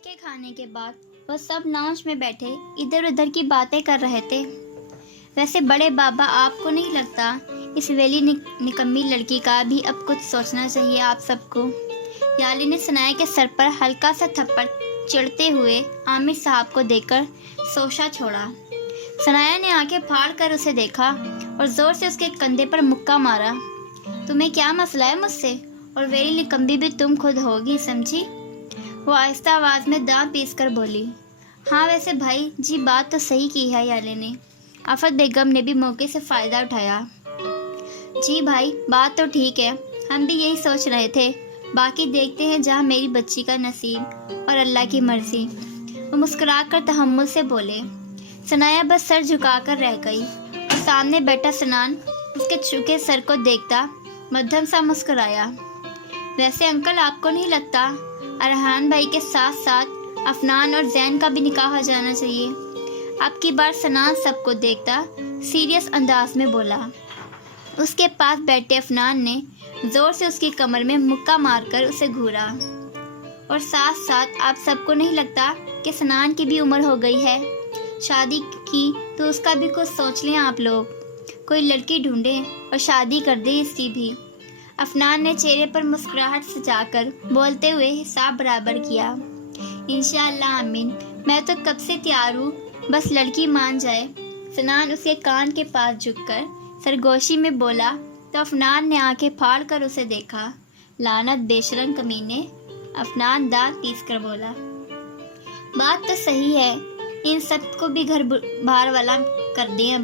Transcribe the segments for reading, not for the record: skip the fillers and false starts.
رات کے کھانے کے بعد وہ سب لاؤنج میں بیٹھے ادھر ادھر کی باتیں کر رہے تھے۔ ویسے بڑے بابا، آپ کو نہیں لگتا اس ویلی نکمی لڑکی کا بھی اب کچھ سوچنا چاہیے آپ سب کو؟ یالی نے ثنایا کے سر پر ہلکا سا تھپڑ چڑھتے ہوئے عامر صاحب کو دیکھ کر سوچا چھوڑا۔ ثنایا نے آنکھیں پھاڑ کر اسے دیکھا اور زور سے اس کے کندھے پر مکہ مارا۔ تمہیں کیا مسئلہ ہے مجھ سے؟ اور ویلی نکمبی بھی تم خود ہوگی، سمجھی؟ وہ آہستہ آواز میں دانت پیس کر بولی۔ ہاں ویسے بھائی جی بات تو صحیح کی ہے یالے نے۔ آفت بیگم نے بھی موقع سے فائدہ اٹھایا۔ جی بھائی بات تو ٹھیک ہے، ہم بھی یہی سوچ رہے تھے، باقی دیکھتے ہیں جہاں میری بچی کا نصیب اور اللہ کی مرضی۔ وہ مسکرا کر تحمل سے بولے۔ ثنایا بس سر جھکا کر رہ گئی اور سامنے بیٹھا سنان اس کے جھکے سر کو دیکھتا مدھم سا مسکرایا۔ ویسے انکل آپ کو نہیں لگتا ارحان بھائی کے ساتھ ساتھ افنان اور زین کا بھی نکاح ہو جانا چاہیے؟ اب کی بار سنان سب کو دیکھتا سیریس انداز میں بولا۔ اس کے پاس بیٹھے افنان نے زور سے اس کی کمر میں مکہ مار کر اسے گھورا۔ اور ساتھ ساتھ آپ سب کو نہیں لگتا کہ سنان کی بھی عمر ہو گئی ہے؟ شادی کی تو اس کا بھی کچھ سوچ لیں آپ لوگ، کوئی لڑکی ڈھونڈیں اور شادی کر دیں اس کی بھی۔ افنان نے چہرے پر مسکراہٹ سجا کر بولتے ہوئے حساب برابر کیا۔ انشاءاللہ آمین، میں تو کب سے تیار ہوں، بس لڑکی مان جائے۔ سنان اس کے کان کے پاس جھک کر سرگوشی میں بولا تو افنان نے آنکھیں پھاڑ کر اسے دیکھا۔ لعنت بے شرم کمینے، افنان دانت پیس کر بولا۔ بات تو صحیح ہے، ان سب کو بھی گھر باہر والا کر دیں اب،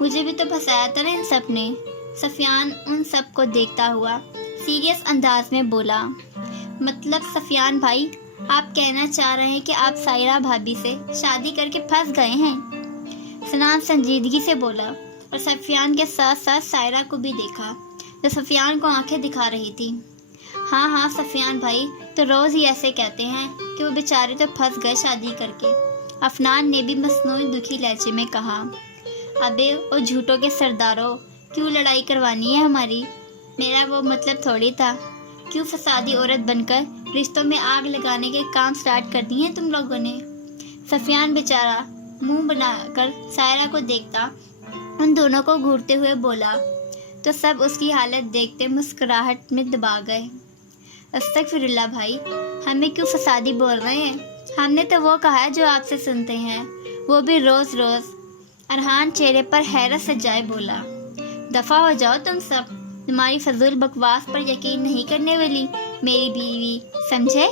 مجھے بھی تو پھنسایا تھا نا ان سب نے۔ سفیان ان سب کو دیکھتا ہوا سیریس انداز میں بولا۔ مطلب سفیان بھائی آپ کہنا چاہ رہے ہیں کہ آپ سائرہ بھابی سے شادی کر کے پھنس گئے ہیں؟ سنان سنجیدگی سے بولا اور سفیان کے ساتھ ساتھ سائرہ کو بھی دیکھا جو سفیان کو آنکھیں دکھا رہی تھی۔ ہاں ہاں سفیان بھائی تو روز ہی ایسے کہتے ہیں کہ وہ بیچارے تو پھنس گئے شادی کر کے۔ افنان نے بھی مصنوعی دکھی لہجے میں کہا۔ ابے وہ جھوٹوں کے سرداروں، کیوں لڑائی کروانی ہے ہماری؟ میرا وہ مطلب تھوڑی تھا، کیوں فسادی عورت بن کر رشتوں میں آگ لگانے کے کام سٹارٹ کر دیے ہیں تم لوگوں نے؟ سفیان بیچارہ منہ بنا کر سائرہ کو دیکھتا ان دونوں کو گھورتے ہوئے بولا تو سب اس کی حالت دیکھتے مسکراہٹ میں دبا گئے۔ استغفر اللہ بھائی، ہمیں کیوں فسادی بول رہے ہیں؟ ہم نے تو وہ کہا ہے جو آپ سے سنتے ہیں، وہ بھی روز روز۔ ارحان چہرے پر حیرت سجائے بولا۔ دفع ہو جاؤ تم سب، تمہاری فضول بکواس پر یقین نہیں کرنے والی میری بیوی، سمجھے؟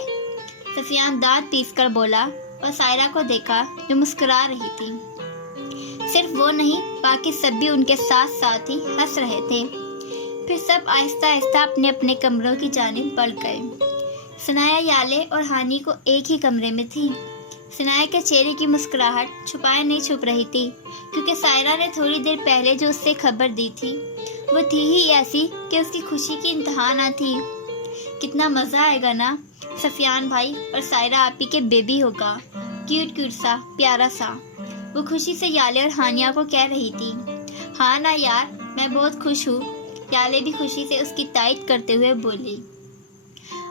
سفیان دانت پیس کر بولا اور سائرہ کو دیکھا جو مسکرا رہی تھی۔ صرف وہ نہیں، باقی سب بھی ان کے ساتھ ساتھ ہی ہنس رہے تھے۔ پھر سب آہستہ آہستہ اپنے اپنے کمروں کی جانب بڑھ گئے۔ ثنایا، یالے اور ہانی کو ایک ہی کمرے میں تھی۔ ثنایا کے چہرے کی مسکراہٹ چھپائے نہیں چھپ رہی تھی، کیونکہ سائرہ نے تھوڑی دیر پہلے جو اس سے خبر دی تھی وہ تھی ہی ایسی کہ اس کی خوشی کی انتہا نہ تھی۔ کتنا مزہ آئے گا نا، سفیان بھائی اور سائرہ آپی کے بیبی ہوگا، کیوٹ کیوٹ سا، پیارا سا۔ وہ خوشی سے یالے اور ہانیہ کو کہہ رہی تھی۔ ہاں نا یار، میں بہت خوش ہوں، یالے بھی خوشی سے اس کی تائید کرتے ہوئے بولی۔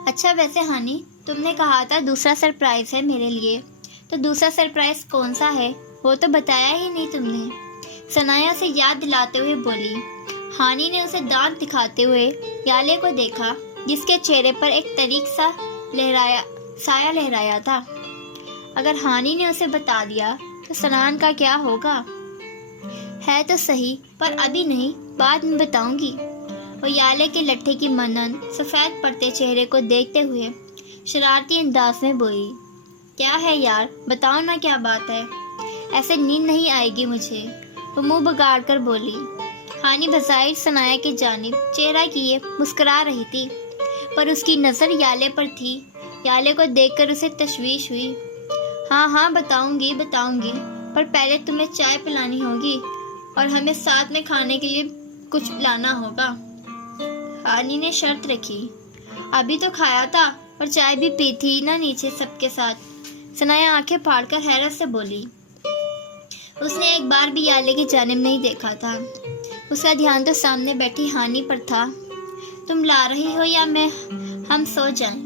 اچھا ویسے ہانی، تم نے کہا تھا دوسرا سرپرائز ہے میرے لیے، تو دوسرا سرپرائز کون سا ہے؟ وہ تو بتایا ہی نہیں تم نے، ثنایا سے یاد دلاتے ہوئے بولی۔ ہانی نے اسے دانت دکھاتے ہوئے یالے کو دیکھا جس کے چہرے پر ایک طریق سا سایہ لہرایا تھا۔ اگر ہانی نے اسے بتا دیا تو سنان کا کیا ہوگا؟ ہے تو صحیح، پر ابھی نہیں، بعد میں بتاؤں گی۔ وہ یالے کے لٹھے کی مانند سفید پڑتے چہرے کو دیکھتے ہوئے شرارتی انداز میں بولی۔ کیا ہے یار، بتاؤ نا کیا بات ہے، ایسے نیند نہیں آئے گی مجھے، وہ منہ بگاڑ کر بولی۔ ہانی بظاہر ثنایا کی جانب چہرہ کیے مسکرا رہی تھی، پر اس کی نظر یالے پر تھی۔ یالے کو دیکھ کر اسے تشویش ہوئی۔ ہاں ہاں بتاؤں گی، پر پہلے تمہیں چائے پلانی ہوگی اور ہمیں ساتھ میں کھانے کے لیے کچھ لانا ہوگا، ہانی نے شرط رکھی۔ ابھی تو کھایا تھا اور چائے بھی پی تھی نا نیچے سب کے ساتھ، ثنایا آنکھیں پھاڑ کر حیرت سے بولی۔ اس نے ایک بار بھی یالے کی جانب نہیں دیکھا تھا، اس کا دھیان تو سامنے بیٹھی ہانی پر تھا۔ تم لا رہی ہو یا ہم سو جائیں؟